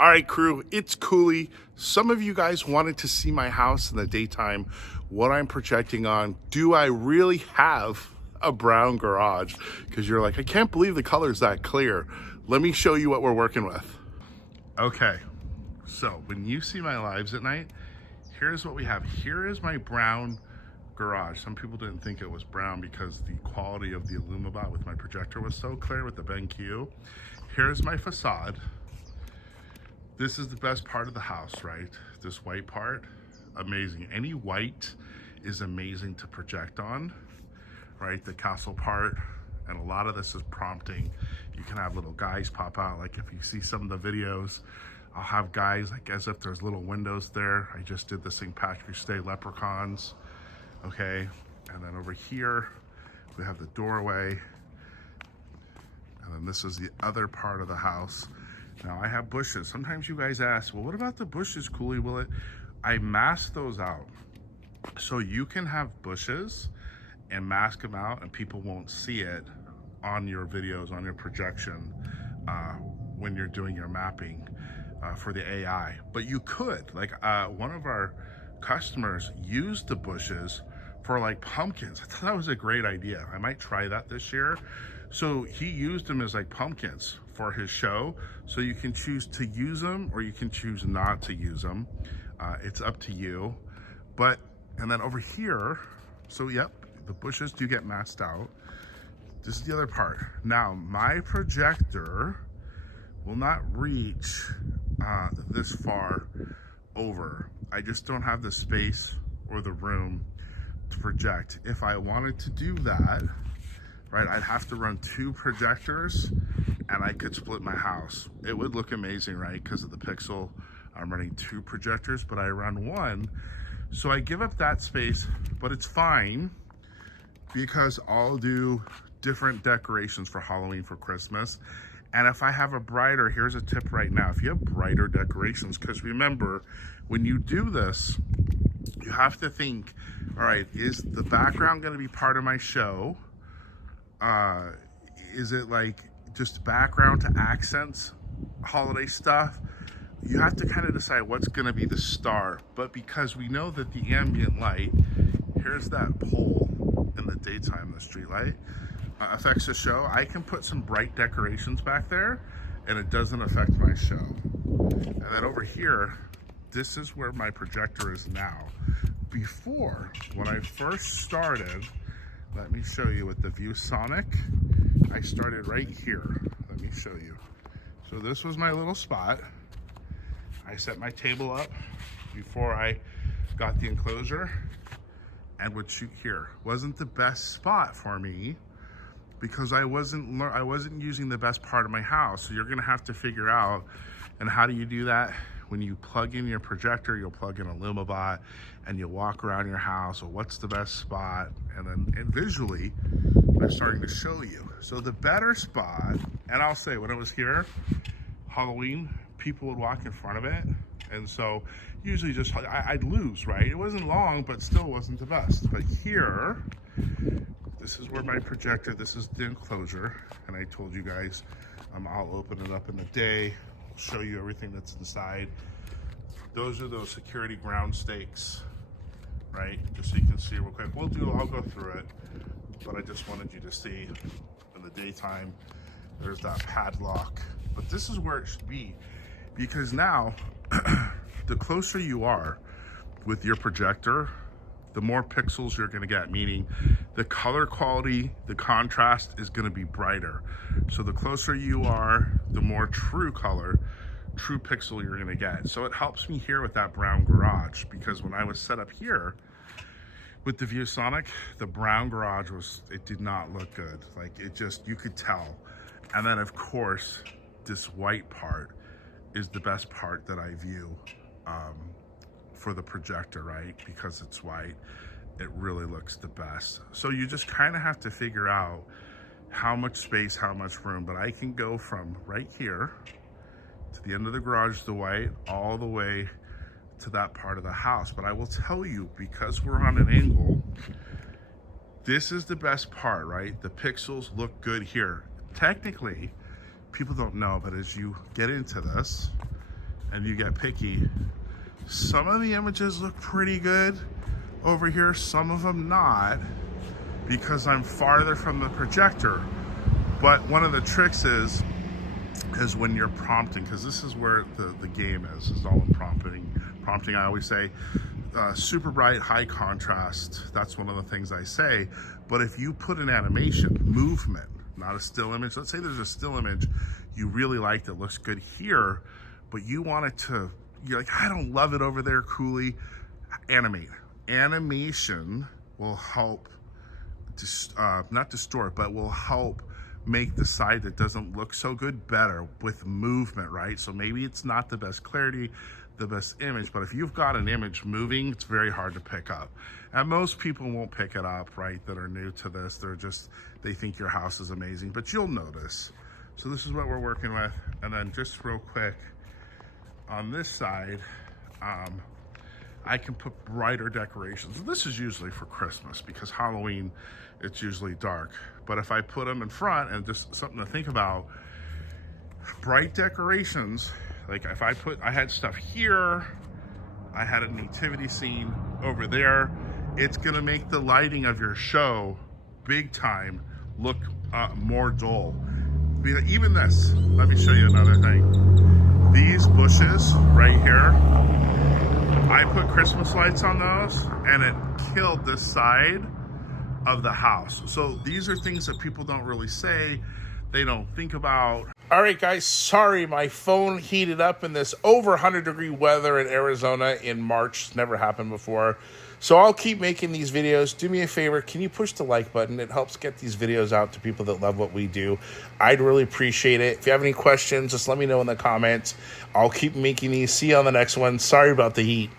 All right, crew, it's Cooley. Some of you guys wanted to see my house in the daytime, what I'm projecting on. Do I really have a brown garage? Because you're like, I can't believe the color's that clear. Let me show you what we're working with. Okay, so when you see my lives at night, here's what we have. Here is my brown garage. Some people didn't think it was brown because the quality of the IllumiBot with my projector was so clear with the BenQ. Here's my facade. This is the best part of the house, right? This white part, amazing. Any white is amazing to project on, right? The castle part, and a lot of this is prompting. You can have little guys pop out. Like if you see some of the videos, I'll have guys like as if there's little windows there. I just did the St. Patrick's Day leprechauns, okay? And then over here, we have the doorway. And then this is the other part of the house. Now I have bushes. Sometimes you guys ask, well, what about the bushes, Cooley? I mask those out. So you can have bushes and mask them out and people won't see it on your videos, on your projection, when you're doing your mapping for the AI. But you could, like one of our customers used the bushes for like pumpkins. I thought that was a great idea. I might try that this year. So he used them as like pumpkins for his show. So you can choose to use them or you can choose not to use them. It's up to you. And then over here, so yep, the bushes do get masked out. This is the other part. Now, my projector will not reach this far over. I just don't have the space or the room to project. If I wanted to do that, right, I'd have to run 2 projectors and I could split my house. It would look amazing, right? Because of the pixel, I'm running 2 projectors, but I run 1. So I give up that space, but it's fine because I'll do different decorations for Halloween, for Christmas. And if I have a brighter, here's a tip right now, if you have brighter decorations, because remember, when you do this, you have to think, all right, is the background gonna be part of my show? Is it like just background to accents, holiday stuff? You have to kind of decide what's gonna be the star. But because we know that the ambient light, here's that pole in the daytime, the street light, affects the show. I can put some bright decorations back there and it doesn't affect my show. And then over here, this is where my projector is now. Before, when I first started, let me show you with the ViewSonic, I started right here. Let me show you. So this was my little spot. I set my table up before I got the enclosure and would shoot here. Wasn't the best spot for me because I wasn't using the best part of my house. So you're gonna have to figure out, and how do you do that? When you plug in your projector, you'll plug in IllumiBot and you'll walk around your house, or what's the best spot? And visually, they're starting to show you. So the better spot, and I'll say when it was here, Halloween, people would walk in front of it. And so usually just, I'd lose, right? It wasn't long, but still wasn't the best. But here, this is where my projector, this is the enclosure. And I told you guys, I'll open it up in the day, show you everything that's inside. Those are those security ground stakes, right? Just so you can see real quick. I'll go through it, but I just wanted you to see in the daytime, there's that padlock. But this is where it should be, because now, the closer you are with your projector, the more pixels you're gonna get, meaning the color quality, the contrast is gonna be brighter. So the closer you are, the more true color, true pixel you're gonna get. So it helps me here with that brown garage, because when I was set up here with the ViewSonic, the brown garage it did not look good. Like it just, you could tell. And then of course, this white part is the best part that I view for the projector, right? Because it's white, it really looks the best. So you just kind of have to figure out how much space, how much room, but I can go from right here to the end of the garage, the white, all the way to that part of the house. But I will tell you, because we're on an angle, this is the best part, right? The pixels look good here. Technically, people don't know, but as you get into this, and you get picky, some of the images look pretty good over here, some of them not, because I'm farther from the projector. But one of the tricks is when you're prompting, because this is where the game is all in prompting. I always say super bright, high contrast. That's one of the things I say. But if you put an animation, movement, not a still image, let's say there's a still image you really like that looks good here, but you want it to, you're like, I don't love it over there, Cooley. Animate. Animation will help, not distort, but will help make the side that doesn't look so good better with movement, right? So maybe it's not the best clarity, the best image, but if you've got an image moving, it's very hard to pick up. And most people won't pick it up, right, that are new to this. They think your house is amazing, but you'll notice. So this is what we're working with. And then just real quick, on this side, I can put brighter decorations. This is usually for Christmas because Halloween, it's usually dark. But if I put them in front, and just something to think about, bright decorations, like if I had stuff here, I had a nativity scene over there, it's gonna make the lighting of your show big time look more dull. Even this, let me show you another thing. These bushes right here, I put Christmas lights on those and it killed this side of the house. So these are things that people don't really say, they don't think about. All right, guys, sorry, my phone heated up in this over 100-degree weather in Arizona in March. It's never happened before. So I'll keep making these videos. Do me a favor, can you push the like button? It helps get these videos out to people that love what we do. I'd really appreciate it. If you have any questions, just let me know in the comments. I'll keep making these. See you on the next one. Sorry about the heat.